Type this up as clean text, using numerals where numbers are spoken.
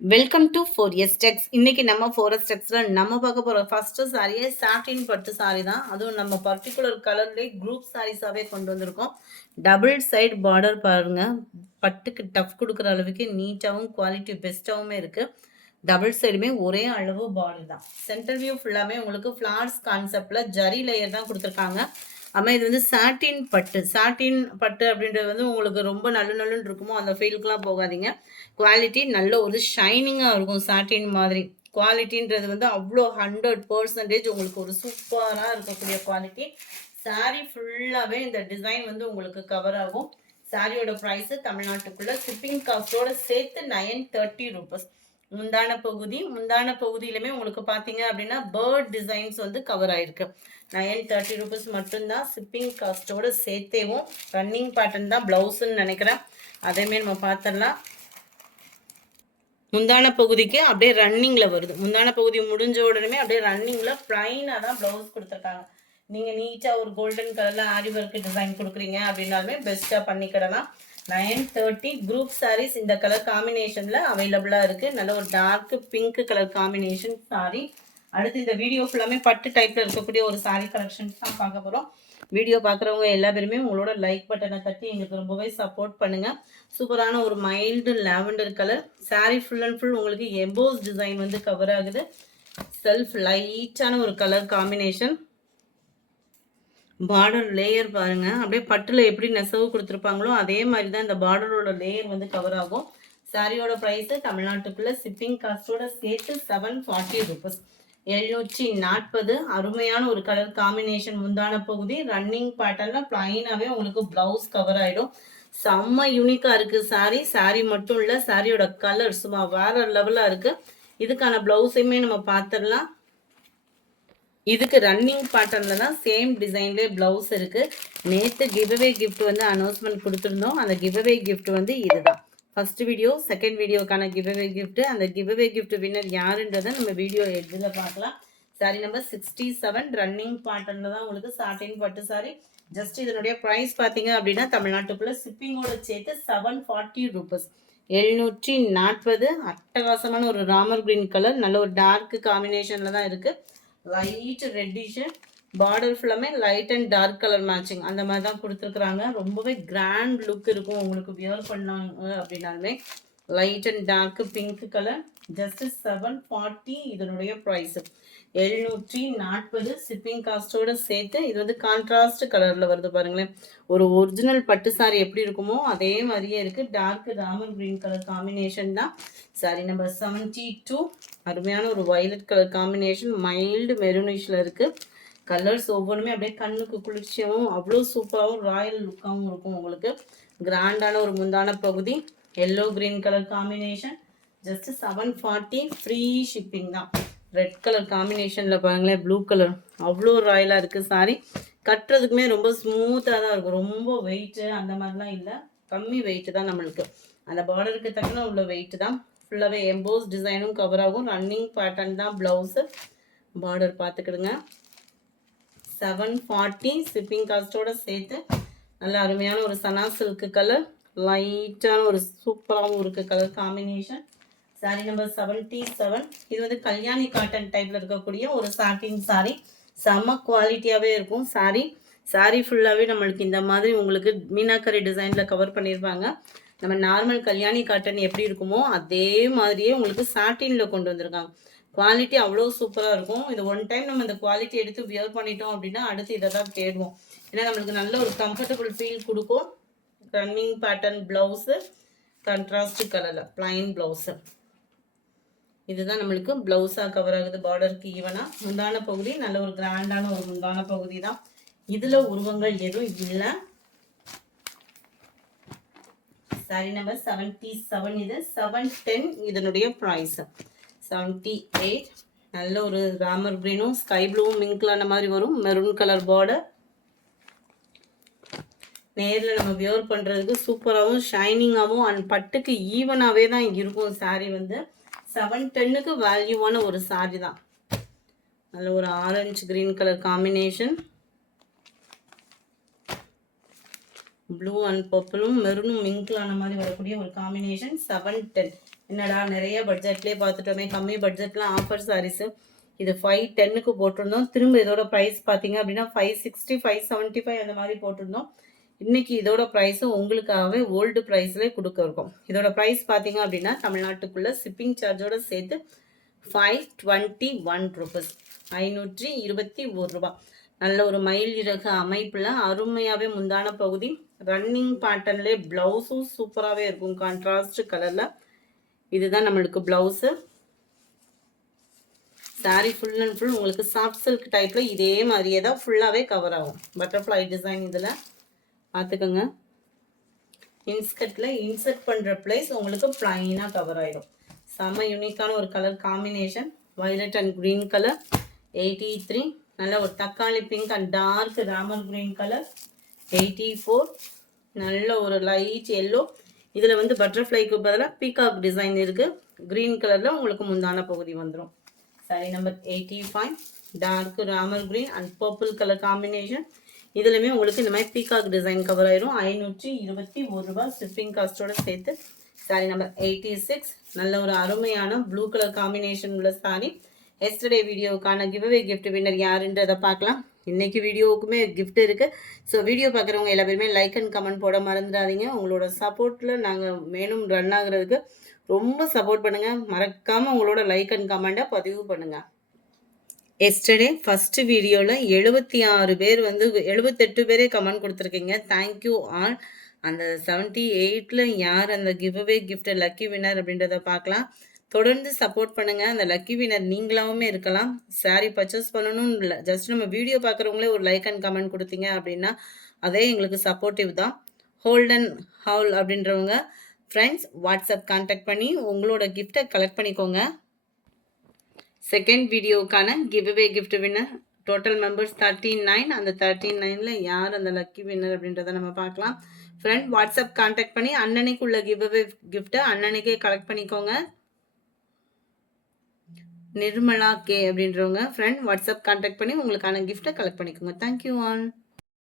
Welcome to 4S Techs. இன்னைக்கு நம்ம 4S Techsல நம்ம பார்க்க போற ஃபர்ஸ்ட் சாரியே சாட்டின் பட்டு சாரி தான். அதுவும் நம்ம பர்டிகுலர் கலர்லேயே குரூப் சாரீஸாவே கொண்டு வந்திருக்கோம். டபுள் சைடு பார்டர் பாருங்க, பட்டுக்கு டஃப் கொடுக்குற அளவுக்கு நீட்டாகவும் குவாலிட்டி பெஸ்ட்டாகவுமே இருக்கு. டபுள் சைடுமே ஒரே அளவு பார்டர் தான். சென்டர் வியூ ஃபுல்லாமே உங்களுக்கு ஃப்ளார்ஸ் கான்செப்ட்ல ஜரி லேயர் தான் கொடுத்துருக்காங்க. ஆமாம், இது வந்து சாட்டின் பட்டு அப்படின்றது வந்து உங்களுக்கு ரொம்ப நல்லுன்னு இருக்குமோ அந்த ஃபீலுக்குலாம் போகாதீங்க. குவாலிட்டி நல்ல ஒரு ஷைனிங்காக இருக்கும். சாட்டின் மாதிரி குவாலிட்டின்றது வந்து அவ்வளோ 100% உங்களுக்கு ஒரு சூப்பராக இருக்கக்கூடிய குவாலிட்டி. சாரீ ஃபுல்லாகவே இந்த டிசைன் வந்து உங்களுக்கு கவர் ஆகும். சாரியோட ப்ரைஸு தமிழ்நாட்டுக்குள்ளே ஷிப்பிங் காஸ்ட்டோட சேர்த்து 930 ரூபீஸ். முந்தான பகுதியிலுமே உங்களுக்கு பார்த்தீங்க அப்படின்னா பேர்ட் டிசைன்ஸ் வந்து கவர் ஆயிருக்கு. 930 ரூபீஸ் மட்டும்தான் ஷிப்பிங் காஸ்ட்டோட சேர்த்தேவும். ரன்னிங் பேட்டர்ன் தான் ப்ளவுஸுன்னு நினைக்கிறேன். அதேமாரி நம்ம பார்த்துடலாம். முந்தான பகுதிக்கு அப்படியே ரன்னிங்கில் வருது. முந்தான பகுதி முடிஞ்ச உடனே அப்படியே ரன்னிங்கில் ப்ளைனாக தான் ப்ளவுஸ் கொடுத்துருக்காங்க. நீங்கள் நீட்டாக ஒரு கோல்டன் கலரில் ஆரி ஒர்க் டிசைன் கொடுக்குறீங்க அப்படின்னாலுமே பெஸ்ட்டாக பண்ணிக்கிடலாம். 930 குரூப் சாரீஸ் இந்த கலர் காம்பினேஷனில் அவைலபிளாக இருக்குது. நல்ல ஒரு dark pink colour combination sari. அடுத்து இந்த வீடியோ ஃபுல்லாமே பட்டு டைப்பில் இருக்கக்கூடிய ஒரு சாரீ கலெக்ஷன்ஸ் தான் பார்க்க போகிறோம். வீடியோ பார்க்குறவங்க எல்லா பேருமே உங்களோட லைக் பட்டனை தட்டி எங்களுக்கு ரொம்பவே சப்போர்ட் பண்ணுங்கள். சூப்பரான ஒரு mild lavender colour sari. Full and full உங்களுக்கு எம்போஸ் டிசைன் வந்து கவர் ஆகுது. செல்ஃப் லைட்டான ஒரு கலர் காம்பினேஷன். பார்டர் லேயர் பாருங்கள், அப்படியே பட்டில் எப்படி நெசவு கொடுத்துருப்பாங்களோ அதே மாதிரி தான் இந்த பார்டரோட லேயர் வந்து கவர் ஆகும். சாரியோட ப்ரைஸு தமிழ்நாட்டுக்குள்ளே ஷிப்பிங் காஸ்ட்டோட சேர்த்து 740 ரூபீஸ். 740. அருமையான ஒரு கலர் காம்பினேஷன். முந்தான பகுதி ரன்னிங் பேட்டர்னில் ப்ளைனாகவே உங்களுக்கு ப்ளவுஸ் கவர் ஆகிடும். செம்ம யூனிக்காக இருக்குது சாரீ. சாரீ மட்டும் இல்லை, சாரியோட கலர் சும்மா வேறு லெவலாக இருக்குது. இதுக்கான ப்ளவுஸையுமே நம்ம பார்த்துடலாம். இதுக்கு ரன்னிங் பேட்டர்னில் தான் சேம் டிசைன்லேயே ப்ளவுஸ் இருக்குது. நேற்று கிவ்அவே கிஃப்ட் வந்து அனௌன்ஸ்மெண்ட் கொடுத்துருந்தோம். அந்த கிவ்அவே கிஃப்ட் வந்து இதுதான். ஃபர்ஸ்ட் வீடியோ செகண்ட் வீடியோக்கான கிவ்அவே கிஃப்ட். அந்த கிவ்அவே கிஃப்ட் வின்னர் யாருன்றதை நம்ம வீடியோ எட்ஜில் பார்க்கலாம். சாரி நம்பர் 67 ரன்னிங் பேட்டர்னில் தான் உங்களுக்கு சாட்டின் பட்டு சாரி. ஜஸ்ட் இதனுடைய ப்ரைஸ் பார்த்தீங்க அப்படின்னா தமிழ்நாட்டுக்குள்ளே ஷிப்பிங்கோட சேர்த்து 740 ரூபீஸ். 740. அட்டகாசமான ஒரு ராமர் கிரீன் கலர், நல்ல ஒரு டார்க் காம்பினேஷனில் தான் இருக்குது. லைட் ரெட்டிஷு, பார்டர் ஃபுல்லாமே light and dark colour matching அந்த மாதிரி தான் கொடுத்துருக்குறாங்க. ரொம்பவே கிராண்ட் லுக் இருக்கும் உங்களுக்கு வியர் பண்ணாங்க அப்படின்னாலுமே. Light and dark pink colour. Just 740 இதனுடைய ப்ரைஸு. 740 ஷிப்பிங் காஸ்ட்டோட சேர்த்து. இது வந்து கான்ட்ராஸ்ட் கலரில் வருது பாருங்களேன். ஒரு ஒரிஜினல் பட்டு சாரி எப்படி இருக்குமோ அதே மாதிரியே இருக்குது. Dark Ramar green colour combination தான். சாரி நம்பர் 72. அருமையான ஒரு வயலட் கலர் காம்பினேஷன், மைல்டு மெரூனிஷில் இருக்குது. கலர்ஸ் ஒவ்வொன்றுமே அப்படியே கண்ணுக்கு குளிர்ச்சியாகவும் அவ்வளோ சூப்பராகவும் ராயல் லுக்காகவும் இருக்கும் உங்களுக்கு. கிராண்டான ஒரு முந்தான பகுதி, yellow green colour combination. Just 740. Free shipping தான். ரெட் கலர் காம்பினேஷனில் பாருங்களேன், ப்ளூ கலர் அவ்வளோ ராயலாக இருக்குது சாரி. கட்டுறதுக்குமே ரொம்ப ஸ்மூத்தாக தான் இருக்கும். ரொம்ப வெயிட்டு அந்த மாதிரிலாம் இல்லை, கம்மி வெயிட்டு தான் நம்மளுக்கு. அந்த பார்டருக்கு தக்கன உள்ள வெயிட்டு தான். ஃபுல்லாகவே எம்போஸ் டிசைனும் கவர் ஆகும். ரன்னிங் பேட்டர்ன் தான் ப்ளவுஸு. பார்டர் பார்த்துக்கிடுங்க. 740 ஷிப்பிங் காஸ்ட்டோட சேர்த்து. நல்ல அருமையான ஒரு சனா சில்க்கு கலர், லைட்டான ஒரு சூப்பராகவும் இருக்குது கலர் காம்பினேஷன். Sorry number 77. இது வந்து கல்யாணி காட்டன் டைப்பில் இருக்கக்கூடிய ஒரு சாட்டின் சாரி. செம்ம குவாலிட்டியாகவே இருக்கும் சாரி. சாரி ஃபுல்லாகவே நம்மளுக்கு இந்த மாதிரி உங்களுக்கு மீனாக்கரி டிசைனில் கவர் பண்ணியிருப்பாங்க. நம்ம நார்மல் கல்யாணி காட்டன் எப்படி இருக்குமோ அதே மாதிரியே உங்களுக்கு சாட்டினில் கொண்டு வந்திருக்காங்க. குவாலிட்டி அவ்வளோ சூப்பராக இருக்கும். இது ஒன் டைம் நம்ம இந்த குவாலிட்டி எடுத்து வியர் பண்ணிட்டோம் அப்படின்னா அடுத்து இதை தான் தேடுவோம். ஏன்னா நம்மளுக்கு நல்ல ஒரு கம்ஃபர்டபுள் ஃபீல் கொடுக்கும். ரன்னிங் பேட்டர்ன் ப்ளவுஸு, கான்ட்ராஸ்ட் கலரில் ப்ளைன் ப்ளவுஸு. இதுதான் நம்மளுக்கு ப்ளவுஸாக கவர் ஆகுது. பார்டருக்கு ஈவனாக. முந்தான பகுதி நல்ல ஒரு கிராண்டான ஒரு முந்தான பகுதி தான். இதில் உருவங்கள் எதுவும் இல்லை. Sorry number 77. இது 710 இதனுடைய ப்ரைஸ். 78. நல்ல ஒரு ராமர் கிரீனும் ஸ்கை ப்ளூவும் மிங்க்லான மாதிரி வரும். Maroon colour border. நேரில் நம்ம வியர் பண்ணுறதுக்கு சூப்பராகவும் ஷைனிங்காகவும் அண்ட் பட்டுக்கு ஈவனாகவே தான் இருக்கும் சாரி வந்து. 710க்கு வேல்யூவான ஒரு சாரி தான். நல்ல ஒரு orange green colour combination, blue and பர்பிளும் மெரூனும் மிங்கிளான மாதிரி வரக்கூடிய ஒரு காம்பினேஷன். 710. என்னடா நிறைய பட்ஜெட்லேயே பார்த்துட்டோமே, கம்மி பட்ஜெட்டில் ஆஃபர் சாரீஸு. இது 510க்கு போட்டிருந்தோம். திரும்ப இதோட ப்ரைஸ் பார்த்தீங்க அப்படின்னா 560, 575 அந்த மாதிரி போட்டிருந்தோம். இன்னைக்கு இதோட ப்ரைஸு உங்களுக்காகவே ஓல்டு ப்ரைஸ்லேயே கொடுக்க இருக்கும். இதோட ப்ரைஸ் பார்த்தீங்க அப்படின்னா தமிழ்நாட்டுக்குள்ளே ஷிப்பிங் சார்ஜோட சேர்த்து 521 ருபீஸ், 521 ரூபா. நல்ல ஒரு மயில் இறகு அமைப்பில் அருமையாகவே முந்தான பகுதி ரன்னிங் பேட்டர்ன்லேயே ப்ளவுஸும் சூப்பராகவே இருக்கும் கான்ட்ராஸ்ட் கலரில். இதுதான் நம்மளுக்கு blouse. Sari full and full உங்களுக்கு சாஃப்ட் சில்க் டைப்பில் இதே மாதிரியே தான் ஃபுல்லாகவே கவர் ஆகும். பட்டர்ஃப்ளை டிசைன் இதில் பார்த்துக்கோங்க. இன்ஸ்கர்ட்டில் இன்சர்ட் பண்ணுற பிளேஸ் உங்களுக்கு ப்ளைனாக கவர் ஆகிடும். செம்ம யூனிக்கான ஒரு colour combination, violet and green colour 83. நல்ல ஒரு தக்காளி பிங்க் அண்ட் டார்க் ராமர் க்ரீன் கலர் 84. நல்ல ஒரு லைட் எல்லோ. இதில் வந்து பட்டர்ஃப்ளைக்கு பதிலாக பீகாக் டிசைன் இருக்குது. க்ரீன் கலரில் உங்களுக்கு முந்தான பகுதி வந்துடும். சாரி நம்பர் 85, டார்க் ராமர் green and purple colour combination. இதுலையுமே உங்களுக்கு இந்த மாதிரி பீகாக் டிசைன் கவர் ஆயிரும். 521 ரூபா ஷிப்பிங் காஸ்ட்டோட சேர்த்து. சாரி நம்பர் 86, நல்ல ஒரு அருமையான ப்ளூ கலர் காம்பினேஷன் உள்ள சாரி. எஸ்டர்டே வீடியோவுக்கான கிவ்அவே கிஃப்ட் வின்னர் யாருன்றதை பார்க்கலாம். இன்னைக்கு வீடியோவுக்குமே கிஃப்ட் இருக்குது. ஸோ வீடியோ பார்க்குறவங்க எல்லா பேருமே லைக் அண்ட் கமெண்ட் போட மறந்துடாதீங்க. உங்களோட சப்போர்ட்டில் நாங்கள் மேலும் ரன் ஆகுறதுக்கு ரொம்ப சப்போர்ட் பண்ணுங்கள். மறக்காமல் உங்களோட லைக் அண்ட் கமெண்ட்டை பதிவு பண்ணுங்கள். எஸ்டர்டே ஃபஸ்ட்டு வீடியோவில் 76 பேர் வந்து 78 பேரே கமெண்ட் கொடுத்துருக்கீங்க. Thank you all. அந்த 78ல் யார் அந்த கிவ்அவே கிஃப்ட் லக்கி வின்னர் அப்படின்றத பார்க்கலாம். தொடர்ந்து சப்போர்ட் பண்ணுங்கள். அந்த லக்கி வின்னர் நீங்களாவுமே இருக்கலாம். சாரீ பர்ச்சேஸ் பண்ணணும்னு இல்லை, ஜஸ்ட் நம்ம வீடியோ பார்க்குறவங்களே ஒரு லைக் அண்ட் கமெண்ட் கொடுத்தீங்க அப்படின்னா அதே எங்களுக்கு சப்போர்ட்டிவ் தான். ஹோல்டன் ஹவுல் அப்படின்றவங்க ஃப்ரெண்ட்ஸ் வாட்ஸ்அப் கான்டாக்ட் பண்ணி உங்களோட கிஃப்டை கலெக்ட் பண்ணிக்கோங்க. செகண்ட் வீடியோவுக்கான giveaway gift winner total members 39. அந்த 39ல் யார் அந்த லக்கி வின்னர் அப்படின்றத நம்ம பார்க்கலாம். ஃப்ரெண்ட் வாட்ஸ்அப் கான்டாக்ட் பண்ணி அன்னன்னைக்கு உள்ள கிவ்அவே கிஃப்ட்டை அன்னன்னைக்கே கலெக்ட் பண்ணிக்கோங்க. நிர்மலா கே அப்படின்றவங்க ஃப்ரெண்ட் வாட்ஸ்அப் கான்டாக்ட் பண்ணி உங்களுக்கான கிஃப்ட்டை கலெக்ட் பண்ணிக்கோங்க. Thank you all.